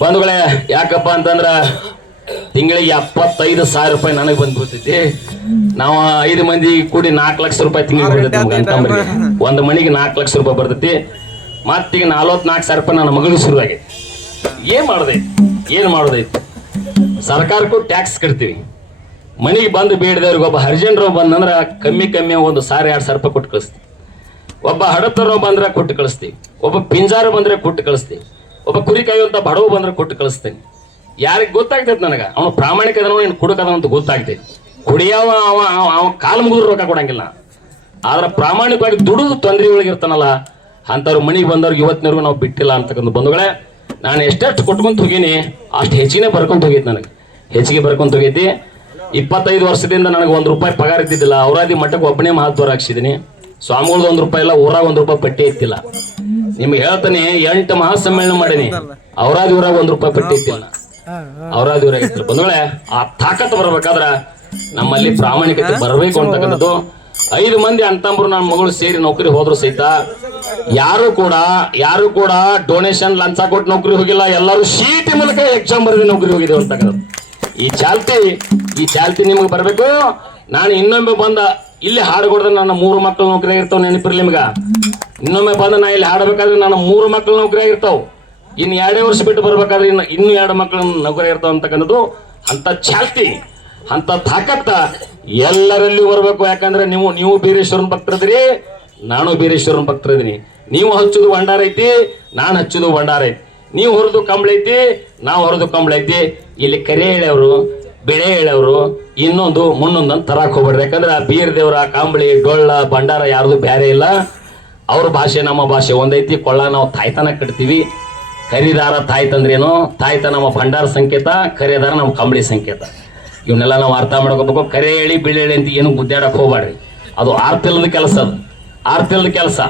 ಬಂಧುಗಳೇ ಯಾಕಪ್ಪ ಅಂತಂದ್ರ ತಿಂಗಳಿಗೆ ಎಪ್ಪತ್ತೈದು ಸಾವಿರ ರೂಪಾಯಿ ನನಗೆ ಬಂದ್ಬಿಡ್ತೈತಿ. ನಾವು ಐದು ಮಂದಿ ಕೂಡಿ ನಾಲ್ಕ್ ಲಕ್ಷ ರೂಪಾಯಿ ತಿಂಗಳಿಗೆ ಬರ್ತೈತಿ ಒಂದು ಮನಿಗೆ ನಾಲ್ಕ್ ಲಕ್ಷ ರೂಪಾಯಿ ಬರ್ತೈತಿ. ಮತ್ತೀಗ ನಲ್ವತ್ನಾಲ್ಕು ಸಾವಿರ ರೂಪಾಯಿ ನನ್ನ ಮಗಳಿಗೆ ಶುರುವಾಗೈತಿ. ಏನ್ ಮಾಡೋದೈತಿ? ಏನ್ ಮಾಡೋದೈತಿ? ಸರ್ಕಾರಕ್ಕೂ ಟ್ಯಾಕ್ಸ್ ಕಟ್ತೀವಿ. ಮನೆಗೆ ಬಂದು ಬೇಡದವ್ರಿಗೆ ಒಬ್ಬ ಹರಿಜನರು ಬಂದಂದ್ರ ಕಮ್ಮಿ ಕಮ್ಮಿ ಒಂದು ಸಾವಿರ ಎರಡು ಸಾವಿರ ರೂಪಾಯಿ ಕೊಟ್ಟು ಕಳಿಸ್ತೀವಿ. ಒಬ್ಬ ಹಡತರು ಬಂದ್ರೆ ಕೊಟ್ಟು ಕಳಿಸ್ತೀವಿ. ಒಬ್ಬ ಪಿಂಜಾರು ಬಂದ್ರೆ ಕೊಟ್ಟು ಕಳಿಸ್ತೀವಿ. ಒಬ್ಬ ಕುರಿ ಕಾಯುವಂತ ಬಡವ ಬಂದ್ರೆ ಕೊಟ್ಟು ಕಳಿಸ್ತೇನೆ. ಯಾರಿಗೆ ಗೊತ್ತಾಗ್ತೈತೆ ನನಗೆ? ಅವನು ಪ್ರಾಮಾಣಿಕ ಅದನೋ ಏನು ಕುಡುಕದ ಅಂತ ಗೊತ್ತಾಗ್ತೈತಿ ಕುಡಿಯವ ಅವ, ಅವ- ಕಾಲು ಮುಗಿದ್ರು ರೊಕ್ಕ ಕೊಡಂಗಿಲ್ಲ. ಆದ್ರೆ ಪ್ರಾಮಾಣಿಕವಾಗಿ ದುಡಿದು ತೊಂದರೆ ಒಳಗಿರ್ತಾನಲ್ಲ ಅಂಥವ್ರು ಮನೆಗೆ ಬಂದವ್ರು ಇವತ್ತಿನವರೆಗೂ ನಾವು ಬಿಟ್ಟಿಲ್ಲ ಅಂತಕ್ಕಂಥ ಬಂಧುಗಳೇ, ನಾನು ಎಷ್ಟೆಷ್ಟು ಕೊಟ್ಕೊಂತ ಹೋಗೀನಿ, ಅಷ್ಟು ಹೆಚ್ಚಿಗೆ ಬರ್ಕೊಂತ ಹೋಗೈತಿ ನನಗೆ. ಹೆಚ್ಚಿಗೆ ಬರ್ಕೊಂತ ಹೋಗೈತಿ. ಇಪ್ಪತ್ತೈದು ವರ್ಷದಿಂದ ನನಗೆ ಒಂದು ರೂಪಾಯಿ ಪಗಾರ ಇದ್ದಿದ್ದಿಲ್ಲ ಅವರಾದಿ ಮಠಕ್ಕೆ ಒಬ್ಬನೇ ಮಹತ್ವ ಹಾಕ್ಸಿದ್ದೀನಿ ಸ್ವಾಮಿಗಳ್ದು ಒಂದ್ ರೂಪಾಯಿ ಇಲ್ಲ, ಊರಾಗ ಒಂದ್ ರೂಪಾಯಿ ಪಟ್ಟಿ ಇತ್ತಿಲ್ಲ ನಿಮ್ಗೆ ಹೇಳ್ತಾನೆ, ಎಂಟು ಮಹಾಸಮ್ಮೇಳನ ಮಾಡೀನಿ. ಅವರಾದ ಊರಾಗ ಒಂದ್ ರೂಪಾಯಿ ಪಟ್ಟಿ ಇತ್ತಿಲ್ಲ ಅವರಾದ ಊರಾಗ ಇತ್ತಿಲ್ಲ ಬಂಧುಗಳೇ, ಆ ತಾಕತ್ ಬರ್ಬೇಕಾದ್ರ ನಮ್ಮಲ್ಲಿ ಪ್ರಾಮಾಣಿಕತೆ ಬರಬೇಕು ಅಂತಕ್ಕಂಥದ್ದು. ಐದು ಮಂದಿ ಅಂತಂಬ್ರು ನನ್ನ ಮಗಳು ಸೇರಿ ನೌಕರಿ ಹೋದ್ರು ಸಹಿತ ಯಾರು ಕೂಡ ಯಾರು ಕೂಡ ಡೊನೇಷನ್ ಲಂಚ ಕೊಟ್ಟು ನೌಕರಿ ಹೋಗಿಲ್ಲ. ಎಲ್ಲರೂ ಶೀಟಿ ಮೂಲಕ ಎಕ್ಸಾಮ್ ಬರೆದು ನೌಕರಿ ಹೋಗಿದೆ ಅಂತಕ್ಕಂಥದ್ದು. ಈ ಚಾಲ್ತಿ ಈ ಚಾಲ್ತಿ ನಿಮಗೆ ಬರಬೇಕು. ನಾನು ಇನ್ನೊಮ್ಮೆ ಬಂದ ಇಲ್ಲಿ ಹಾಡು ಕೊಡದ್ರೆ ನನ್ನ ಮೂರು ಮಕ್ಕಳು ನೌಕರಿ ಆಗಿರ್ತಾವ ನೆನಪಿರ್ಲಿ ನಿಮ್ಗ. ಇನ್ನೊಮ್ಮೆ ಬಂದ ನಾ ಇಲ್ಲಿ ಹಾಡಬೇಕಾದ್ರೆ ನನ್ನ ಮೂರು ಮಕ್ಕಳು ನೌಕರಿ ಆಗಿರ್ತಾವ ಇನ್ನು ಎರಡೇ ವರ್ಷ ಬಿಟ್ಟು ಬರ್ಬೇಕಾದ್ರೆ ಇನ್ನು ಇನ್ನು ಎರಡು ಮಕ್ಕಳು ನೌಕರಿ ಇರ್ತಾವ ಅಂತಕ್ಕಂಥದ್ದು ಅಂತ ಚಾಲ್ತಿ ಅಂತ ತಾಕತ್ತ ಎಲ್ಲರಲ್ಲಿ ಬರಬೇಕು. ಯಾಕಂದ್ರೆ ನೀವು ನೀವು ಬೀರೇಶ್ವರನ ಭಕ್ತರದ್ರಿ ನಾನು ಬೀರೇಶ್ವರನ ಭಕ್ತರದಿನಿ ನೀವು ಹಚ್ಚುದು ಭಂಡಾರ ಐತಿ, ನಾನು ಹಚ್ಚುದು ಭಂಡಾರ ಐತಿ. ನೀವು ಹೊರದು ಕಂಬಳ ಐತಿ, ನಾವು ಹೊರದು ಕಂಬಳ ಐತಿ. ಇಲ್ಲಿ ಕರೆ ಹೇಳವ್ರು ಬೆಳೆ ಹೇಳೋರು, ಇನ್ನೊಂದು ಮುನ್ನೊಂದು ಅಂತ ತರಕ್ ಹೋಗ್ಬೇಡ್ರಿ. ಯಾಕಂದ್ರೆ ಬೀರ್ ದೇವ್ರ ಕಾಂಬಳಿ, ಡೊಳ್ಳ, ಭಂಡಾರ ಯಾರ್ದು ಬೇರೆ ಇಲ್ಲ. ಅವ್ರ ಭಾಷೆ ನಮ್ಮ ಭಾಷೆ ಒಂದೈತಿ. ಕೊಳ್ಳ ನಾವು ತಾಯ್ತನ ಕಟ್ತೀವಿ. ಖರೀದಾರ ತಾಯ್ತಂದ್ರೇನು ತಾಯ್ತ ನಮ್ಮ ಭಂಡಾರ ಸಂಕೇತ ಖರೀದಾರ ನಮ್ಮ ಕಂಬಳಿ ಸಂಕೇತ. ಇವನ್ನೆಲ್ಲ ನಾವು ಅರ್ಥ ಮಾಡ್ಕೋಬೇಕು. ಕರೆ ಹೇಳಿ, ಬಿಳಿ ಹೇಳಿ ಅಂತ ಏನು ಗುದ್ದಾಡಕ್ ಹೋಗ್ಬೇಡ್ರಿ. ಅದು ಆರ್ತಿಲ್ಲದ ಕೆಲಸ ಅದು. ಆರ್ತಿಲ್ಲದ ಕೆಲಸ.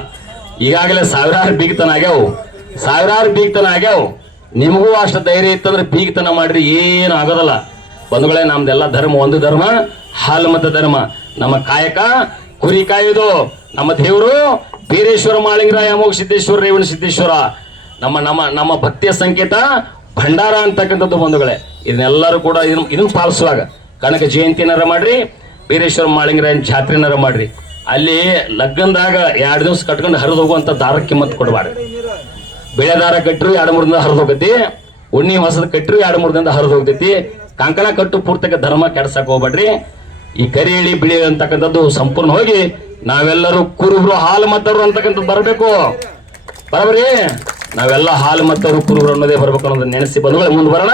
ಈಗಾಗಲೇ ಸಾವಿರಾರು ಬೀಗ್ತನ ಆಗ್ಯಾವು. ಸಾವಿರಾರು ಬೀಗ್ತನ ಆಗ್ಯಾವು. ನಿಮಗೂ ಅಷ್ಟು ಧೈರ್ಯ ಇತ್ತಂದ್ರೆ ಬೀಗ್ತನ ಮಾಡ್ರಿ. ಏನು ಆಗೋದಲ್ಲ. ಬಂಧುಗಳೇ, ನಮ್ದೆಲ್ಲ ಧರ್ಮ, ಒಂದು ಧರ್ಮ, ಹಾಲು ಮತ ಧರ್ಮ. ನಮ್ಮ ಕಾಯಕ, ಕುರಿ ಕಾಯುವುದು. ನಮ್ಮ ದೇವರು ಬೀರೇಶ್ವರ ಮಾಳಿಂಗರಾಯ, ಅಮೋಘ ಸಿದ್ದೇಶ್ವರ, ರೇವಣ ಸಿದ್ದೇಶ್ವರ. ನಮ್ಮ ನಮ್ಮ ನಮ್ಮ ಭಕ್ತಿಯ ಸಂಕೇತ ಭಂಡಾರ ಅಂತಕ್ಕಂಥದ್ದು ಬಂಧುಗಳೇ. ಇದನ್ನೆಲ್ಲರೂ ಕೂಡ ಇದನ್ನು ಇದನ್ನು ಪಾಲಿಸುವಾಗ ಕನಕ ಜಯಂತಿನಾರ ಮಾಡ್ರಿ, ಬೀರೇಶ್ವರ ಮಾಳಿಂಗರಾಯನ ಜಾತ್ರೆನಾರ ಮಾಡ್ರಿ. ಅಲ್ಲಿ ಲಗ್ನದಾಗ ಎರಡು ದಿವಸ ಕಟ್ಕೊಂಡು ಹರಿದು ಹೋಗುವಂಥ ದಾರ ಕಿಮ್ಮತ್ ಕೊಡಬಾರ್ದು. ಬೆಳೆ ದಾರ ಕಟ್ಟರು ಎರಡು ಮೂರು ದಿನ ಹರಿದು ಹೋಗತಿ ಉಣ್ಣಿ ಹೊಸದ ಕಟ್ಟರು ಎರಡು ಮೂರು ದಿನ ಹರಿದು ಹೋಗ್ತೈತಿ. ಕಂಕಣ ಕಟ್ಟು ಪೂರ್ತಕ ಧರ್ಮ ಕೆಡ್ಸಕ್ ಹೋಗ್ಬೇಡ್ರಿ. ಈ ಕರಿ ಎಳಿ ಬಿಳಿ ಅಂತಕ್ಕಂಥದ್ದು ಸಂಪೂರ್ಣ ಹೋಗಿ ನಾವೆಲ್ಲರೂ ಕುರುಬ್ರು, ಹಾಲು ಮತ್ತರು ಅಂತಕ್ಕಂಥದ್ದು ಬರಬೇಕು. ಬರಬ್ರಿ? ನಾವೆಲ್ಲ ಹಾಲು ಮತ್ತರು ಕುರುಬ್ರು ಅನ್ನೋದೇ ಬರ್ಬೇಕು ಅನ್ನೋದನ್ನ ನೆನೆಸಿ ಬಂದ್ಮೇಲೆ ಮುಂದೆ ಬರೋಣ.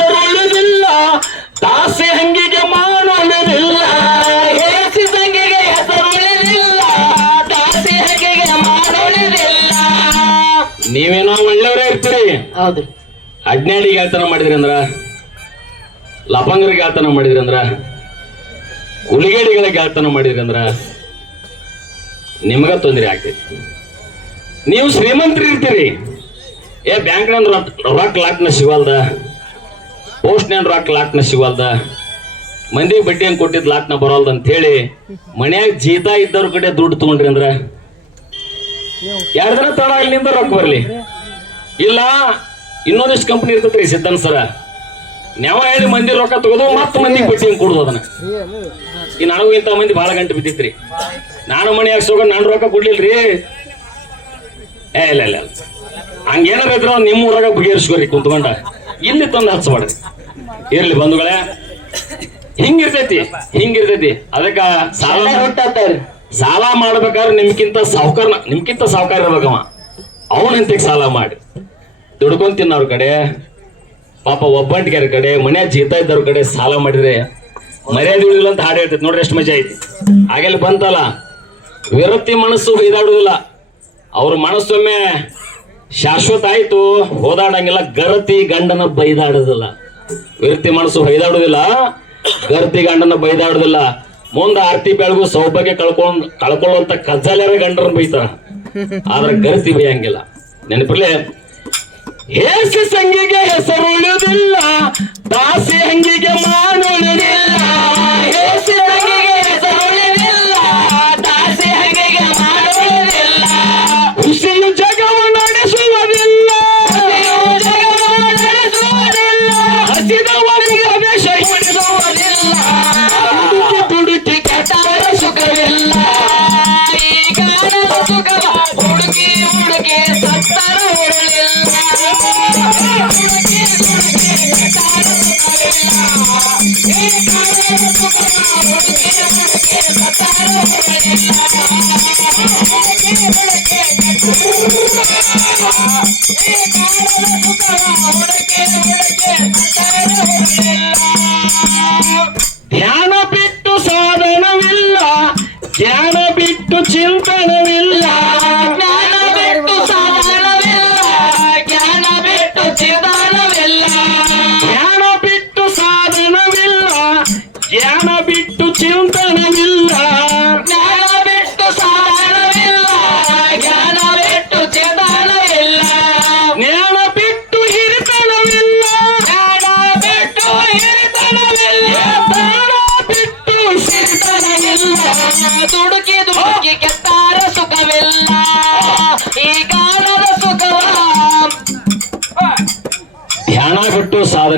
ಇರ್ತೀರಿ ಹೌದು ಅಡ್ನಾಳಿಗೆ ಗೆಳತನ ಮಾಡಿದ್ರಿ ಅಂದ್ರ? ಲಪಂಗರಿಗೆ ಗೆಳತನ ಮಾಡಿದ್ರಿ ಅಂದ್ರ? ಹುಲಿಗೇಡಿಗಳ ಗೆಳತನ ಮಾಡಿದ್ರಿ ಅಂದ್ರ? ನಿಮಗ ತೊಂದರೆ ಆಗ್ತೈತಿ. ನೀವು ಶ್ರೀಮಂತರಿ ಇರ್ತೀರಿ. ಏ ಬ್ಯಾಂಕ್ನಂದ್ ರೊಕ್ಕ ಲಾಕ್ನ ಸಿಗಲ್ದ? ಪೋಸ್ಟ್ನ್ಯಾನ್ ರೊಕ್ಕ ಲಾಟ್ನ ಸಿಗಲ್ದ? ಮಂದಿ ಬಡ್ಡಿ ಹಂಗೆ ಕೊಟ್ಟಿದ್ ಲಾಟ್ನ ಬರೋಲ್ದ ಅಂತ ಹೇಳಿ ಮನ್ಯಾಗ ಜೀತಾ ಇದ್ದವ್ರ ಕಡೆ ದುಡ್ಡು ತಗೊಂಡ್ರಿ ಅಂದ್ರ? ಎರಡು ದಿನ ತಡ ಇಲ್ಲಿಂದ ರೊಕ್ಕ ಬರ್ಲಿ? ಇಲ್ಲ ಇನ್ನೊಂದಿಷ್ಟು ಕಂಪ್ನಿ ಇರ್ತೈತ್ರಿ ಸಿದ್ದನ್ ಸರ ನೆವ ಹೇಳಿ ಮಂದಿ ರೊಕ್ಕ ತಗೋದು ಮತ್ತ ಮಂದಿ ಬಟ್ಟಿ ಹಿಂಗ್ ಕೊಡುದು ಅದನ್ನ? ಈ ನನಗೂ ಇಂಥ ಮಂದಿ ಬಹಳ ಗಂಟೆ ಬಿದ್ದಿತ್ರಿ. ನಾನು ಮನೆ ಹಾಕ್ಸೋಗ ನಾನು ರೊಕ್ಕ ಕೊಡ್ಲಿಲ್ರಿ. ಏ ಇಲ್ಲ ಇಲ್ಲ. ಹಂಗೇನಾರ ಇದ್ರ ನಿಮ್ಮ ಊರಾಗ ಬಗೆಹರಿಸ್ಕೋರಿ ಕುಂತ್ಕೊಂಡ. ಇಲ್ಲಿ ತಂದು ಹಚ್ಚಬಾರ್ದು ಇರ್ಲಿ ಬಂಧುಗಳೇ. ಹಿಂಗಿರ್ತೈತಿ ಹಿಂಗಿರ್ತೈತಿ. ಅದಕ್ಕ ಸಾಲ ಸಾಲ ಮಾಡ್ಬೇಕಾದ್ರೆ ನಿಮ್ಗಿಂತ ಸಾವುಕಾರ ನಿಮ್ಗಿಂತ ಸಾವುಕಾರ ಇರ್ಬೇಕವ. ಅವನಂತಿಗೆ ಸಾಲ ಮಾಡಿ. ದುಡ್ಕೊಂಡ್ ತಿನ್ನೋರ್ ಕಡೆ, ಪಾಪ ಒಬ್ಬಂಟಿಗೆರ ಕಡೆ, ಮನ್ಯಾಗ ಜೀತ ಇದ್ದವ್ರ ಕಡೆ ಸಾಲ ಮಾಡಿದ್ರೆ ಮರ್ಯಾದೆ ಉಳಿದಿಲ್ಲ ಅಂತ ಹಾಡು ಹೇಳ್ತೈತಿ ನೋಡ್ರಿ ಎಷ್ಟು ಮಜಾ ಐತಿ. ಹಾಗೆಲ್ಲ ಬಂತಲ್ಲ. ವಿರಕ್ತಿ ಮನಸ್ಸು ಹೊಯ್ದಾಡುದಿಲ್ಲ ಅವ್ರ ಮನಸ್ಸೊಮ್ಮೆ ಶಾಶ್ವತ ಆಯ್ತು ಓದಾಡಂಗಿಲ್ಲ ಗರತಿ ಗಂಡನ ಬೈದಾಡುದಿಲ್ಲ. ವಿರಕ್ತಿ ಮನಸ್ಸು ಬೈದಾಡುದಿಲ್ಲ. ಗರ್ತಿ ಗಂಡನ ಬೈದಾಡುದಿಲ್ಲ. ಮುಂದ ಆರ್ತಿ ಬೆಳಗು ಸೌಭಾಗ್ಯ ಕಳ್ಕೊಂಡ್, ಕಳ್ಕೊಳ್ಳುವಂತ ಕಜ್ಜಾಲ್ಯಾರ ಗಂಡನ ಬೈತಾರ. ಆದ್ರೆ ಗರಿಸಿ ಬೈಯಂಗಿಲ್ಲ ನೆನಪಿರ್ಲಿ? ಹೆಸ ಸಂಗಿಗೆ ಹೆಸರು ಉಳಿಯೋದಿಲ್ಲ ದಾಸಿ ಹಂಗಿಗೆ ಮಾಡುವುದಿಲ್ಲ ಧ್ಯಾನ ಬಿಟ್ಟು ಸಾಧನವಿಲ್ಲ ಜ್ಞಾನ ಬಿಟ್ಟು ಚಿಂತನವಿಲ್ಲ ಜ್ಞಾನ ಬಿಟ್ಟು ಸಾಧನವಿಲ್ಲ ಜ್ಞಾನ ಬಿಟ್ಟು ಚಿಂತನವಿಲ್ಲ ಜ್ಞಾನ ಬಿಟ್ಟು ಸಾಧನವಿಲ್ಲ ಜ್ಞಾನ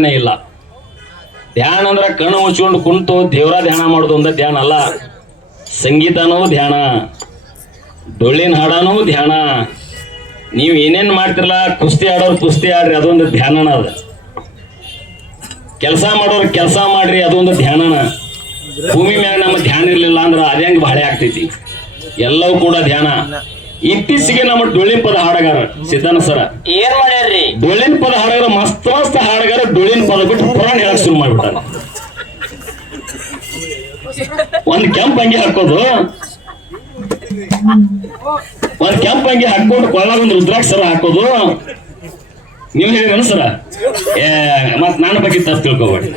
ಇಲ್ಲ. ಧ್ಯಾನ ಅಂದ್ರೆ ಕಣ್ಣು ಮುಚ್ಕೊಂಡು ಕುಂತು ದೇವರ ಧ್ಯಾನ ಮಾಡೋದು ಅಂದ್ರೆ ಧ್ಯಾನ ಅಲ್ಲ. ಸಂಗೀತನೂ ಧ್ಯಾನ, ಡೊಳ್ಳಿನ ಹಾಡನೂ ಧ್ಯಾನ. ನೀವು ಏನೇನ್ ಮಾಡ್ತಿರಲ್ಲ ಕುಸ್ತಿ ಆಡೋರು ಕುಸ್ತಿ ಆಡ್ರಿ, ಅದೊಂದು ಧ್ಯಾನನ ಅದ. ಕೆಲಸ ಮಾಡೋರು ಕೆಲಸ ಮಾಡ್ರಿ, ಅದೊಂದು ಧ್ಯಾನನ. ಭೂಮಿ ಮ್ಯಾಗ ನಮ್ಮ ಧ್ಯಾನ ಇರಲಿಲ್ಲ ಅಂದ್ರೆ ಅದೇ ಬಾಳೆ ಆಗ್ತೈತಿ. ಎಲ್ಲವೂ ಕೂಡ ಧ್ಯಾನ. ಇತ್ತೀಚೆಗೆ ನಮ್ಮ ಡೊಳ್ಳಿನ ಪದ ಹಾಡಗಾರ ಸಿದ್ದನ ಸರ. ಏನ್ ಮಾಡ್ಯಾರ್ರಿ? ಡೊಳ್ಳಿನ ಪದ ಹಾಡಗಾರ ಮಸ್ತ್ ಮಸ್ತ್ ಹಾಡಗಾರ ಡೊಳ್ಳಿನ ಪದ ಬಿಟ್ಟು ಪುರಾಣ ಹೇಳಕ್ ಶುರು ಮಾಡ್ಬಿಟ್ಟಾನ. ಒಂದ್ ಕೆಂಪ್ ಅಂಗಿ ಹಾಕೋದು. ಒಂದ್ ಕೆಂಪ್ ಅಂಗಿ ಹಾಕೊಂಡು ಕೊಳ್ಳಾಗ ಒಂದು ರುದ್ರಾಕ್ಷರ ಹಾಕೋದು. ನೀವು ಹೇಳಿರೇನು ಸರ? ಏ ಮತ್ ನನ್ನ ಬಗ್ಗೆ ತಪ್ಪು ತಿಳ್ಕೊಬೇಡಿ.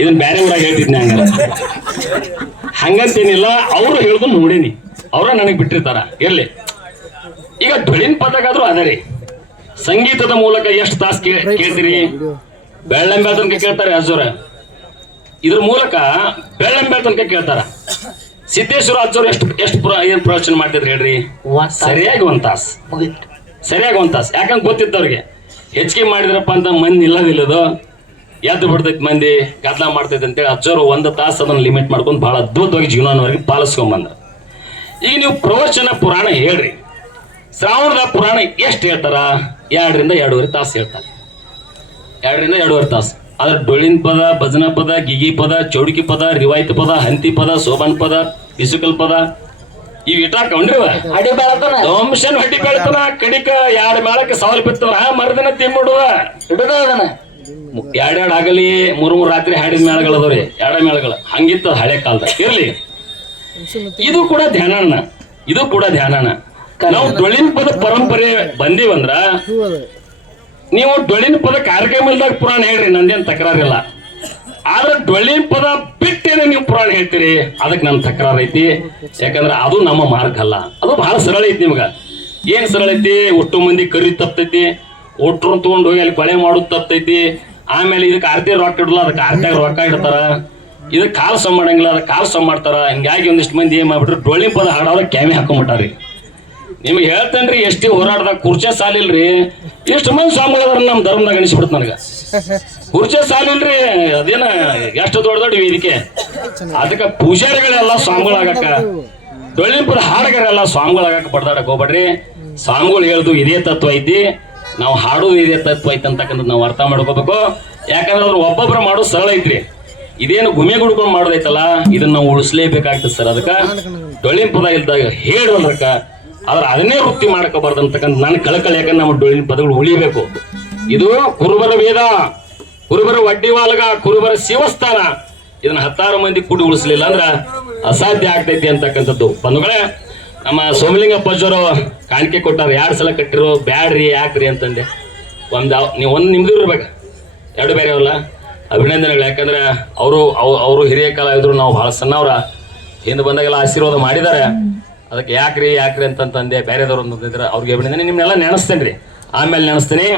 ಇದನ್ನ ಬ್ಯಾರೆ ಊರಾಗ ಹೇಳ್ತಿದ್ನಿ ಹಂಗ. ಹಂಗಂತೇನಿಲ್ಲ ಅವ್ರು ಹೇಳುದು ನೋಡೀನಿ. ಅವ್ರ ನನಗ್ ಬಿಟ್ಟಿರ್ತಾರ. ಇರ್ಲಿ. ಈಗ ಡೊಳ್ಳಿನ ಪದಕಾದ್ರೂ ಅದೇ ರೀ ಸಂಗೀತದ ಮೂಲಕ ಎಷ್ಟು ತಾಸ್ ಕೇಳ್ತೀರಿ? ಬೆಳ್ಳಂಬೆ ತನಕ ಕೇಳ್ತಾರೆ ಅಜ್ಜೋರ. ಇದ್ರ ಮೂಲಕ ಬೆಳ್ಳಂಬೆ ತನಕ ಕೇಳ್ತಾರ. ಸಿದ್ದೇಶ್ವರ ಅಜ್ಜೋರು ಎಷ್ಟು ಎಷ್ಟು ಏನ್ ಪ್ರವಚನ ಮಾಡ್ತಿದ್ರು ಹೇಳ್ರಿ? ಸರಿಯಾಗಿ ಒಂದ್ ತಾಸ್. ಸರಿಯಾಗಿ ಒಂದ್ ತಾಸು. ಗೊತ್ತಿತ್ತು ಗೊತ್ತಿತ್ತವ್ರಿಗೆ ಹೆಚ್ಚಿಗೆ ಮಾಡಿದ್ರಪ್ಪ ಅಂತ ಮಂದಿ ಇಲ್ಲದಿಲ್ಲದು. ಎದ್ದು ಬಿಡ್ತೈತಿ ಮಂದಿ ಗದ್ಲ ಮಾಡ್ತೈತಿ ಅಂತೇಳಿ ಅಜ್ಜೋರು ಒಂದು ತಾಸ್ ಅದನ್ನ ಲಿಮಿಟ್ ಮಾಡ್ಕೊಂಡು ಬಹಳ ಅದ್ಭುತವಾಗಿ ಜೀವನವರೆಗೆ ಪಾಲಿಸ್ಕೊಂಬಂದ ಈಗ ನೀವು ಪ್ರವಚನ ಪುರಾಣ ಹೇಳ್ರಿ. ಶ್ರಾವಣದ ಪುರಾಣ ಎಷ್ಟು ಹೇಳ್ತಾರ? ಎರಡರಿಂದ ಎರಡೂವರೆ ತಾಸು ಹೇಳ್ತಾರೆ. ಎರಡರಿಂದ ಎರಡೂವರೆ ತಾಸು. ಆದ್ರೆ ಡೊಳ್ಳಿನ ಪದ ಭಜನಾ ಪದ ಗಿಗಿ ಪದ ಚೌಡಿಕಿ ಪದ ರಿವಾಯ್ತಿ ಪದ ಹಂತಿ ಪದ ಸೋಬಾನ್ ಪದ ಇಸುಕಲ್ ಪದ. ಇವ್ ಇಟ್ಟಾಕೊಂಡ್ರಿವ ಅಡಿ ಬೆಳತನ. ವಂಶನ್ ಹಡ್ಡಿ ಬೆಳ್ತಾನ. ಕಡಿಕ ಎರಡು ಮೇಳಕ್ಕೆ ಸಾವಿರ ಬಿತ್ತವ? ಮರದಿನ ತಿಂಬಿಡುವ ಹಿಡಿದ ಅದನ್ನ ಎರಡೆರಡು ಆಗಲಿ ಮೂರು ಮೂರು ರಾತ್ರಿ ಹಾಡಿದ ಮೇಳಗಳು ಅದಾವ್ರಿ. ಎರಡ ಮೇಳಗಳು ಹಂಗಿತ್ತು ಹಳೆ ಕಾಲದ ಇರ್ಲಿ. ಇದು ಕೂಡ ಧ್ಯಾನಣ್ಣ ಇದು ಕೂಡ ಧ್ಯಾನಣ್ಣ ನಾವು ಡೊಳ್ಳಿನ ಪದ ಪರಂಪರೆ ಬಂದೀವಂದ್ರ, ನೀವು ಡೊಳ್ಳಿನ ಪದ ಕಾರ್ಯಕ್ರಮದಾಗ ಪುರಾಣ ಹೇಳ್ರಿ, ನಂದೇನ್ ತಕರಾರಿಲ್ಲ. ಆದ್ರೆ ಡೊಳ್ಳಿನ ಪದ ಬಿಟ್ಟೇನೆ ನೀವು ಪುರಾಣ ಹೇಳ್ತೀರಿ, ಅದಕ್ಕೆ ನನ್ ತಕರಾರ್ ಐತಿ. ಯಾಕಂದ್ರೆ ಅದು ನಮ್ಮ ಮಾರ್ಗ ಅಲ್ಲ. ಅದು ಬಹಳ ಸರಳ ಐತಿ ನಿಮ್ಗ. ಏನ್ ಸರಳ ಐತಿ? ಒಟ್ಟು ಮಂದಿ ಕರಿ ತಪ್ತೈತಿ ಒಟ್ಟರು ತಗೊಂಡು ಹೋಗಿ ಅಲ್ಲಿ ಕೊಳೆ ಮಾಡೋದು ತಪ್ತೈತಿ. ಆಮೇಲೆ ಇದಕ್ಕೆ ಆರ್ತಿ ರೊಕ್ಕ ಇಡಲ್ಲ ಅದಕ್ಕೆ ಆರ್ತಿಯಾಗ ರೊಕ್ಕ ಇಡ್ತಾರ. ಇದಕ್ಕೆ ಕಾಲು ಸಮ್ ಮಾಡಂಗಿಲ್ಲ ಅದಕ್ಕೆ ಕಾಲು ಸಮ್ ಮಾಡ್ತಾರ. ಹಿಂಗಾಗಿ ಒಂದಿಷ್ಟು ಮಂದಿ ಏನ್ ಮಾಡ್ಬಿಟ್ರು ಡೊಳ್ಳಿನ ಪದ ಹಾಡೋದಕ್ಕೆ ಕ್ಯಾಮಿ ಹಾಕೊಂಡ್ಬಿಟ್ಟಾರಿ ನಿಮ್ಗೆ ಹೇಳ್ತೇನ್ರಿ, ಎಷ್ಟಿ ಹೋರಾಟದಾಗ ಕುರ್ಚೆ ಸಾಲಿಲ್ರಿ ಎಷ್ಟು ಮಂದಿ ಸ್ವಾಮಿಗಳದಾರ ನಮ್ಮ ಧರ್ಮದಾಗ ಅನಿಸ್ಬಿಡ್ತು ನನಗೆ. ಕುರ್ಚೆ ಸಾಲಿಲ್ರಿ, ಅದೇನ ಎಷ್ಟು ದೊಡ್ಡ ದೊಡ್ಡ ವೇದಿಕೆ. ಅದಕ್ಕೆ ಪೂಜಾರಿಗಳೆಲ್ಲ ಸ್ವಾಮಿಗಳಾಗಕ್ಕ. ಡೊಳ್ಳಿನ ಪದ ಹಾಡಗರೆಲ್ಲ ಸ್ವಾಮಿಗಳಾಗಕ್ಕ ಬಡ್ದಾಡಕ್ ಹೋಗ್ಬೇಡ್ರಿ. ಸ್ವಾಮಿಗಳು ಹೇಳ್ದು ಇದೇ ತತ್ವ ಐತಿ. ನಾವು ಹಾಡೋದು ಇದೇ ತತ್ವ ಐತಿ ಅಂತಕ್ಕಂಥದ್ದು ನಾವು ಅರ್ಥ ಮಾಡ್ಕೋಬೇಕು. ಯಾಕಂದ್ರೆ ಅವ್ರು ಒಬ್ಬೊಬ್ರು ಮಾಡೋದು ಸರಳ ಐತ್ರಿ. ಇದೇನು ಗುಮೆ ಗುಡ್ಕೊಂಡು ಮಾಡೋದೈತಲ್ಲ, ಇದನ್ನ ನಾವು ಉಳಿಸ್ಲೇಬೇಕಾಗ್ತದೆ ಸರ್ ಅದಕ್ಕೆ. ಡೊಳ್ಳಿನ ಪದ ಇಲ್ದಾಗ ಹೇಳೋದ್ರಕ್ಕ ಆದ್ರೆ ಅದನ್ನೇ ವೃತ್ತಿ ಮಾಡ್ಕೋಬಾರ್ದು ಅಂತಕ್ಕಂಥ ನನ್ನ ಕಳಕಳಿ ಯಾಕಂದ್ರೆ ನಮ್ಮ ಡೊಳ್ಳಿನ ಪದಗಳು ಉಳಿಬೇಕು. ಇದು ಕುರುಬರ ವೇದ, ಕುರುಬರ ವಡ್ಡಿವಾಲಗ, ಕುರುಬರ ಶಿವಸ್ಥಾನ. ಇದನ್ನ ಹತ್ತಾರು ಮಂದಿ ಕೂಡಿ ಉಳಿಸ್ಲಿಲ್ಲ ಅಂದ್ರೆ ಅಸಾಧ್ಯ ಆಗ್ತೈತಿ ಅಂತಕ್ಕಂಥದ್ದು. ಬಂಧುಗಳೇ, ನಮ್ಮ ಸೋಮಲಿಂಗಪ್ಪ ಅಜ್ಜವರು ಕಾಣಿಕೆ ಕೊಟ್ಟಾರ ಎರಡು ಸಲ ಕಟ್ಟಿರೋ ಬ್ಯಾಡ್ರಿ, ಯಾಕ್ರಿ ಅಂತಂದೆ. ಒಂದು ನೀವು ಒಂದು ನಿಮ್ದು ಇರ್ಬೇಕು. ಎರಡು ಬೇರೆ ಅವಲ್ಲ ಅಭಿನಂದನೆಗಳು. ಯಾಕಂದ್ರೆ ಅವರು ಅವರು ಹಿರಿಯ ಕಾಲ ನಾವು ಬಹಳ ಸಣ್ಣವ್ರ. ಹಿಂದೆ ಬಂದಾಗೆಲ್ಲ ಆಶೀರ್ವಾದ ಮಾಡಿದ್ದಾರೆ. ಅದಕ್ಕೆ ಯಾಕ್ರಿ ಯಾಕ್ರಿ ಅಂತಂತಂದೆ ಬೇರೆದವ್ರು ಅಂತಂದಿದ್ರೆ ಅವ್ರಿಗೆ ನಿಮ್ಮನ್ನೆಲ್ಲ ನೆನೆಸ್ತೇನೆ ರೀ ಆಮೇಲೆ ನೆನೆಸ್ತೀನಿ.